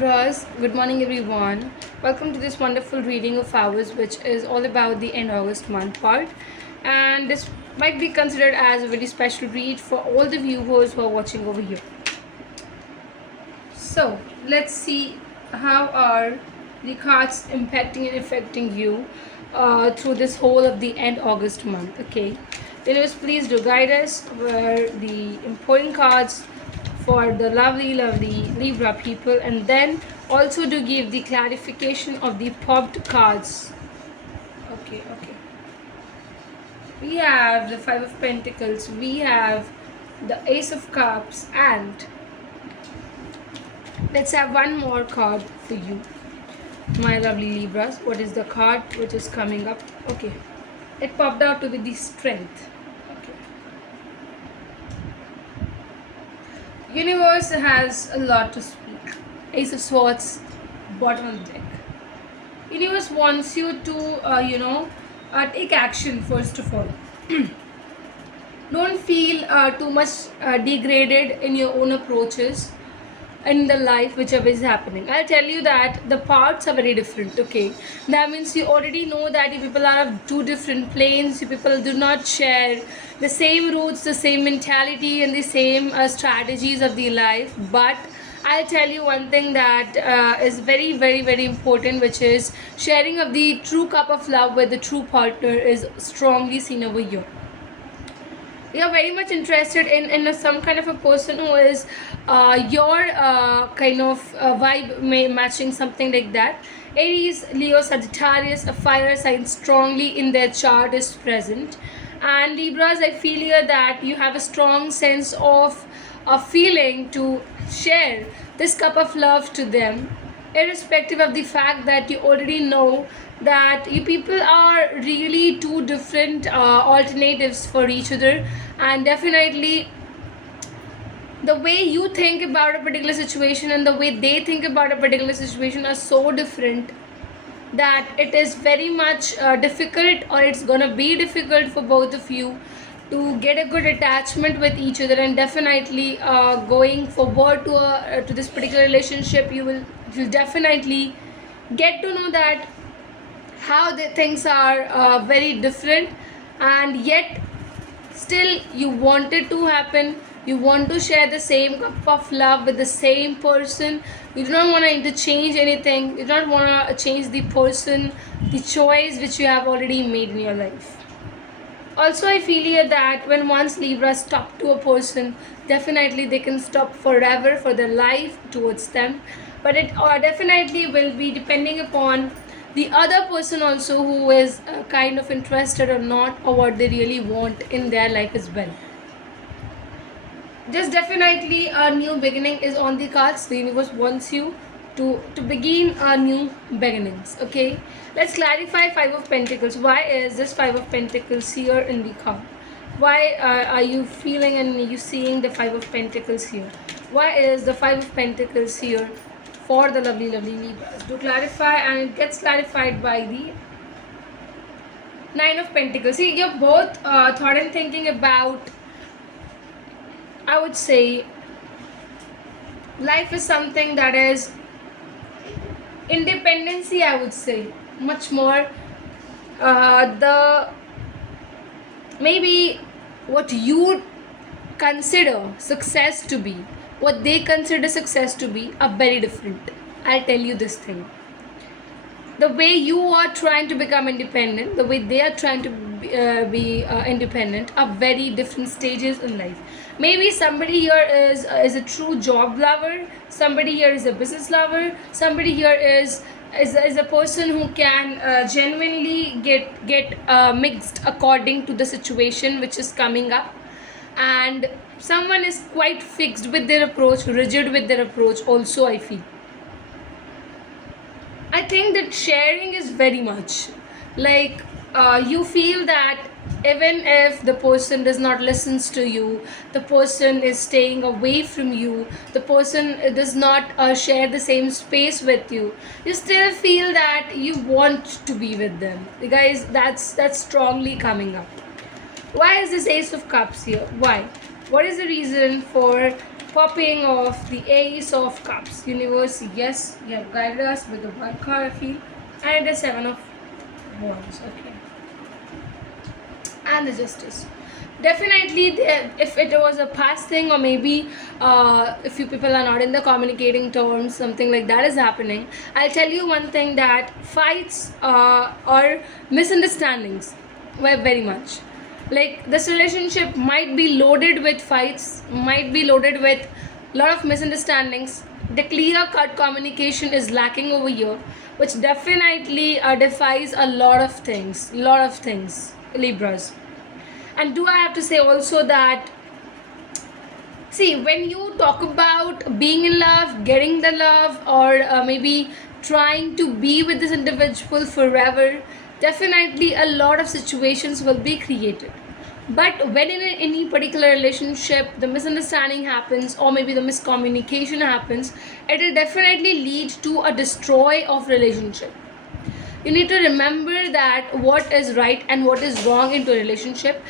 Libras, good morning everyone. Welcome to this wonderful reading of ours, which is all about the end August month part. And this might be considered as a very special read for all the viewers who are watching over here. So, let's see how are the cards impacting and affecting you through this whole of the end August month. Okay, universe, please do guide us where the important cards for the lovely Libra people, and then also to give the clarification of the popped cards. Okay. We have the Five of Pentacles, we have the Ace of Cups, and let's have one more card for you, my lovely Libras. What is the card which is coming up? Okay, it popped out to be the Strength. Okay. Universe has a lot to speak. Ace of Swords, bottom of the deck. Universe wants you to, take action first of all. Don't feel too much degraded in your own approaches in the life whichever is happening. I'll tell you that the parts are very different. Okay, that means you already know that you people are of two different planes. You people do not share the same roots, the same mentality, and the same strategies of the life. But I'll tell you one thing that is very, very, very important, which is sharing of the true cup of love with the true partner is strongly seen over here. You are very much interested in some kind of a person who is your kind of vibe matching, something like that. Aries, Leo, Sagittarius, a fire sign strongly in their chart is present. And Libras, I feel here that you have a strong sense of a feeling to share this cup of love to them, irrespective of the fact that you already know that you people are really two different alternatives for each other, and definitely the way you think about a particular situation and the way they think about a particular situation are so different that it is very much difficult, or it's gonna be difficult for both of you to get a good attachment with each other. And definitely going forward to this particular relationship, you'll definitely get to know that how the things are very different, and yet still you want it to happen. You want to share the same cup of love with the same person. You do not want to interchange anything. You do not want to change the person, the choice which you have already made in your life. Also, I feel here that when once Libra stop to a person, definitely they can stop forever for their life towards them. But it definitely will be depending upon the other person also, who is kind of interested or not, or what they really want in their life as well. Just definitely a new beginning is on the cards. The universe wants you to begin a new beginnings. Okay, let's clarify Five of Pentacles. Why is this Five of Pentacles here in the card? Why are you feeling and you seeing the Five of Pentacles here? Why is the Five of Pentacles here for the lovely Libras? To clarify, and it gets clarified by the Nine of Pentacles. See, you're both thought and thinking about, I would say, life is something that is independency, I would say, much more the maybe what you consider success to be, what they consider success to be, are very different. I'll tell you this thing. The way you are trying to become independent, the way they are trying to be independent, are very different stages in life. Maybe somebody here is a true job lover, somebody here is a business lover, somebody here is a person who can genuinely get mixed according to the situation which is coming up, and someone is quite fixed with their approach, rigid with their approach also. I think that sharing is very much like you feel that even if the person does not listens to you, the person is staying away from you, the person does not share the same space with you, you still feel that you want to be with them. Guys, that's strongly coming up. Why is this Ace of Cups here? Why? What is the reason for popping of the Ace of Cups. Universe, yes, you have guided us with the one card, I feel, and it is Seven of Wands. Okay, and the Justice. Definitely, if it was a past thing, or maybe if you people are not in the communicating terms, something like that is happening. I'll tell you one thing, that fights or misunderstandings were very much. Like, this relationship might be loaded with fights, might be loaded with lot of misunderstandings. The clear cut communication is lacking over here, which definitely defies a lot of things, Libras. And do I have to say also that, see, when you talk about being in love, getting the love, or maybe trying to be with this individual forever, definitely a lot of situations will be created. But when in any particular relationship the misunderstanding happens, or maybe the miscommunication happens, it will definitely lead to a destroy of relationship. You need to remember that what is right and what is wrong into a relationship,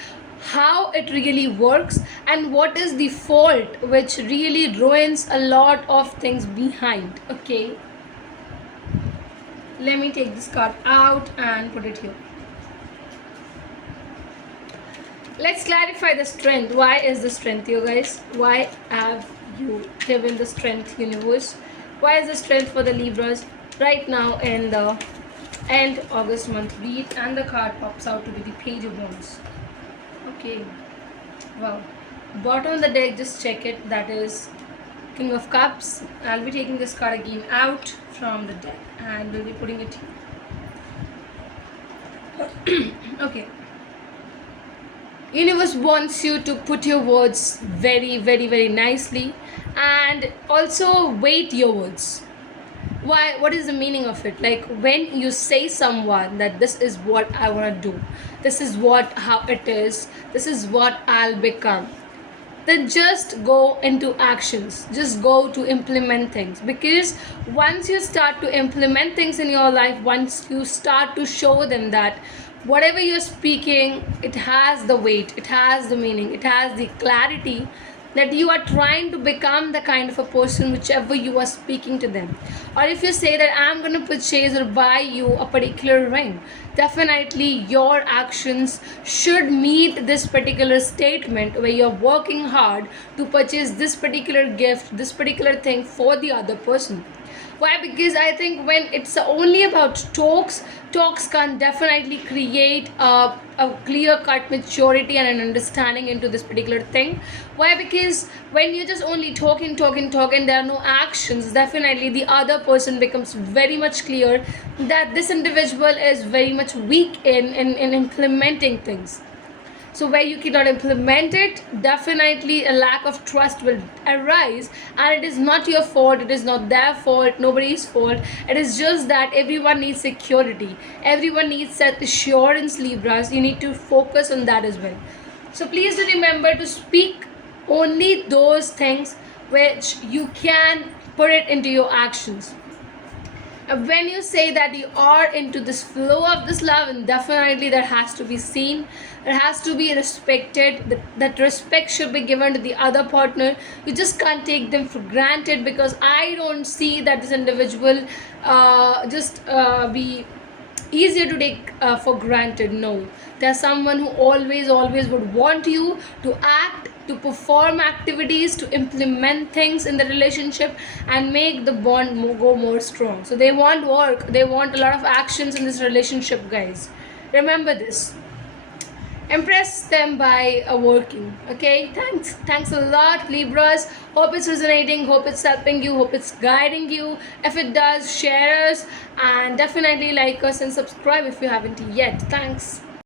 how it really works, and what is the fault which really ruins a lot of things behind. Okay, let me take this card out and put it here. Let's clarify the strength. Why is the strength, you guys? Why have you given the strength, universe? Why is the strength for the Libras right now in the end August month read? And the card pops out to be the Page of Wands. Okay, wow. Bottom of the deck, just check it, that is King of Cups. I'll be taking this card again out from the deck and we'll be putting it here. Okay, universe wants you to put your words very, very, very nicely, and also weight your words. Why? What is the meaning of it? Like, when you say someone that this is what I want to do, this is what how it is, this is what I'll become, then just go into actions, just go to implement things. Because once you start to implement things in your life, once you start to show them that whatever you're speaking, it has the weight, it has the meaning, it has the clarity, that you are trying to become the kind of a person whichever you are speaking to them. Or if you say that I'm going to purchase or buy you a particular ring, definitely your actions should meet this particular statement where you're working hard to purchase this particular gift, this particular thing for the other person. Why? Because I think when it's only about talks can definitely create a clear cut maturity and an understanding into this particular thing. Why? Because when you just only talking, there are no actions, definitely the other person becomes very much clear that this individual is very much weak in implementing things. So where you cannot implement it, definitely a lack of trust will arise, and it is not your fault, it is not their fault, nobody's fault. It is just that everyone needs security, everyone needs that assurance, Libras. You need to focus on that as well. So please do remember to speak only those things which you can put it into your actions. When you say that you are into this flow of this love, and definitely that has to be seen, it has to be respected, that respect should be given to the other partner. You just can't take them for granted, because I don't see that this individual just be easier to take for granted. No, there's someone who always would want you to act, to perform activities, to implement things in the relationship and make the bond go more strong. So they want work, they want a lot of actions in this relationship, guys. Remember this, impress them by working. Okay, thanks a lot, Libras. Hope it's resonating, hope it's helping you, hope it's guiding you. If it does, share us, and definitely like us and subscribe if you haven't yet. Thanks.